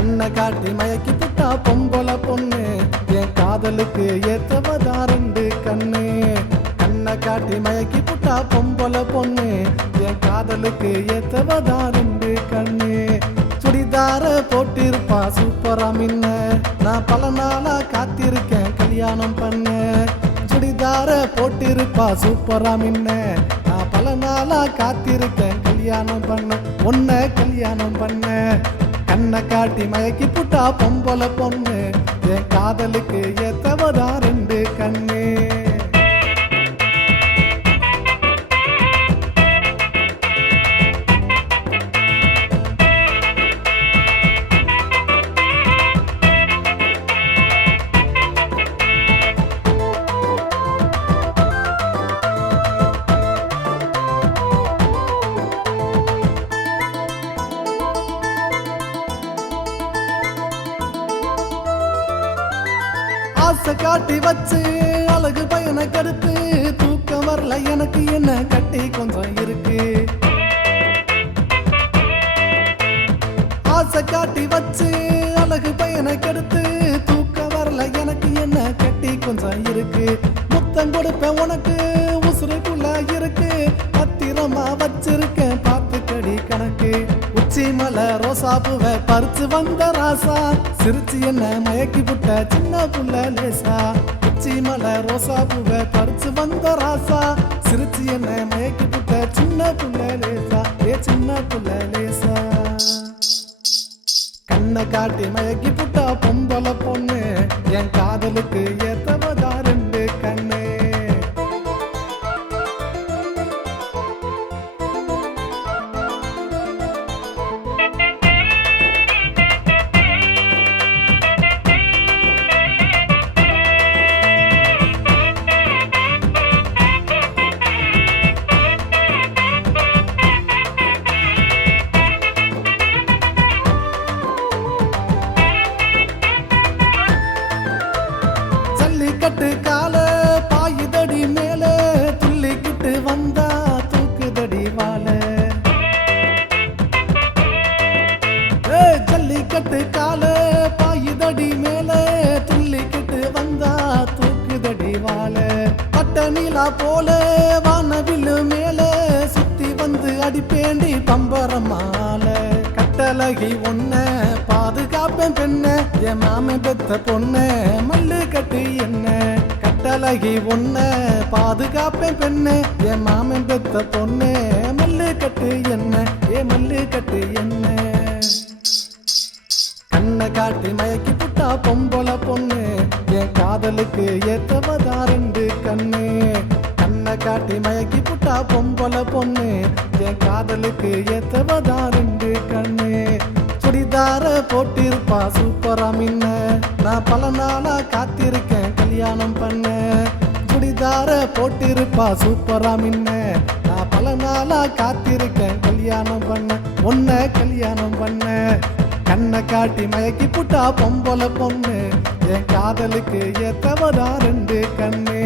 கண்ணை காட்டி மயக்கி புட்டா பொம்பளை பொண்ணு என் காதலுக்கு ஏத்தவதா ரெண்டு கண்ணு. கண்ணை காட்டி மயக்கி புட்டா பொம்பளை பொண்ணு என் காதலுக்கு ஏத்தவதா ரெண்டு கண்ணு. சுடிதார போட்டிருப்பா சூப்பரா மின்ன, நான் பல நாளா காத்திருக்கேன் கல்யாணம் பண்ண. சுடிதார போட்டிருப்பா சூப்பரா மின்ன, நான் பல நாளா காத்திருக்கேன் கல்யாணம் பண்ண, உன்னை கல்யாணம் பண்ண. கண்ணை காட்டி மயக்கி புட்டா பொம்பளை பொண்ணு என் காதலுக்கு ஏத்தவதா ரெண்டு கண்ணு. ஆசை காட்டி வச்சு அழகு பையனை கடுத்து, தூக்கம் வரல எனக்கு என்ன கட்டி கொஞ்சம் இருக்கு. ஆசை காட்டி வச்சு அழகு பையனை கடுத்து, தூக்கம் வரல எனக்கு என்ன கட்டி கொஞ்சம் இருக்கு. முத்தம் கொடுப்பேன் உனக்கு உசுருக்குள்ள இருக்கு, பத்திரமா வச்சிருக்கேன் பார்த்துக்கடி கணக்கு. உச்சி மலை ரோசா பூவை பறிச்சு வந்த ராசா, சிரிச்சு என்ன மயக்கி புட்ட சின்ன புள்ள லேசா. உச்சி மலை ரோசா பூவை பறிச்சு வந்த ராசா, சிரிச்சு என்ன மயக்கி புட்ட சின்ன புள்ள லேசா. ஏ சின்ன புள்ள லேசா. கண்ணை காட்டி மயக்கி புட்டா பொம்பளை பொண்ணு என் காதலுக்கு ஏத்தவதா ரெண்டு கண்ணு. கட்டு கால பாயுதடி மேல, துள்ளிக்கிட்டு வந்தா தூக்குதடி வாழ. ஜல்லிக்கட்டு கால பாயுதடி மேல, துள்ளிக்கிட்டு வந்தா தூக்குதடி வாழ. பட்ட நீலா போல வானவில்லு மேல, சுத்தி வந்து அடிப்பேண்டி பம்பரமால. கட்டழகி ஒன்ன பாதுகாப்பேன் பெண்ண, என் மாமன் பெத்த பொண்ண மல்லு கட்டு என்ன. கட்டழகி ஒன்ன பாதுகாப்பேன் பெண்ண, என் மாமன் பெத்த பொண்ண மல்லு கட்டு என்ன. ஏ மல்லு கட்டு என்ன. கண்ணை காட்டி மயக்கி புட்டா பொம்பளை பொண்ணு என் காதலுக்கு ஏத்தவதா ரெண்டு கண்ணு. கண்ணை காட்டி மயக்கி புட்டா பொம்பளை பொண்ணு என் காதலுக்கு ஏத்தவதா ரெண்டு கண்ணு. சுடிதார போட்டிருப்பா சூப்பரா மின்ன, நான் பல நாளா காத்திருக்கேன் கல்யாணம் பண்ண. சுடிதார போட்டிருப்பா சூப்பரா மின்ன, நான் பல நாளா காத்திருக்கேன் கல்யாணம் பண்ண, உன்னை கல்யாணம் பண்ண. கண்ணை காட்டி மயக்கி புட்டா பொம்பளை பொண்ணு என் காதலுக்கு ஏத்தவதா ரெண்டு கண்ணு.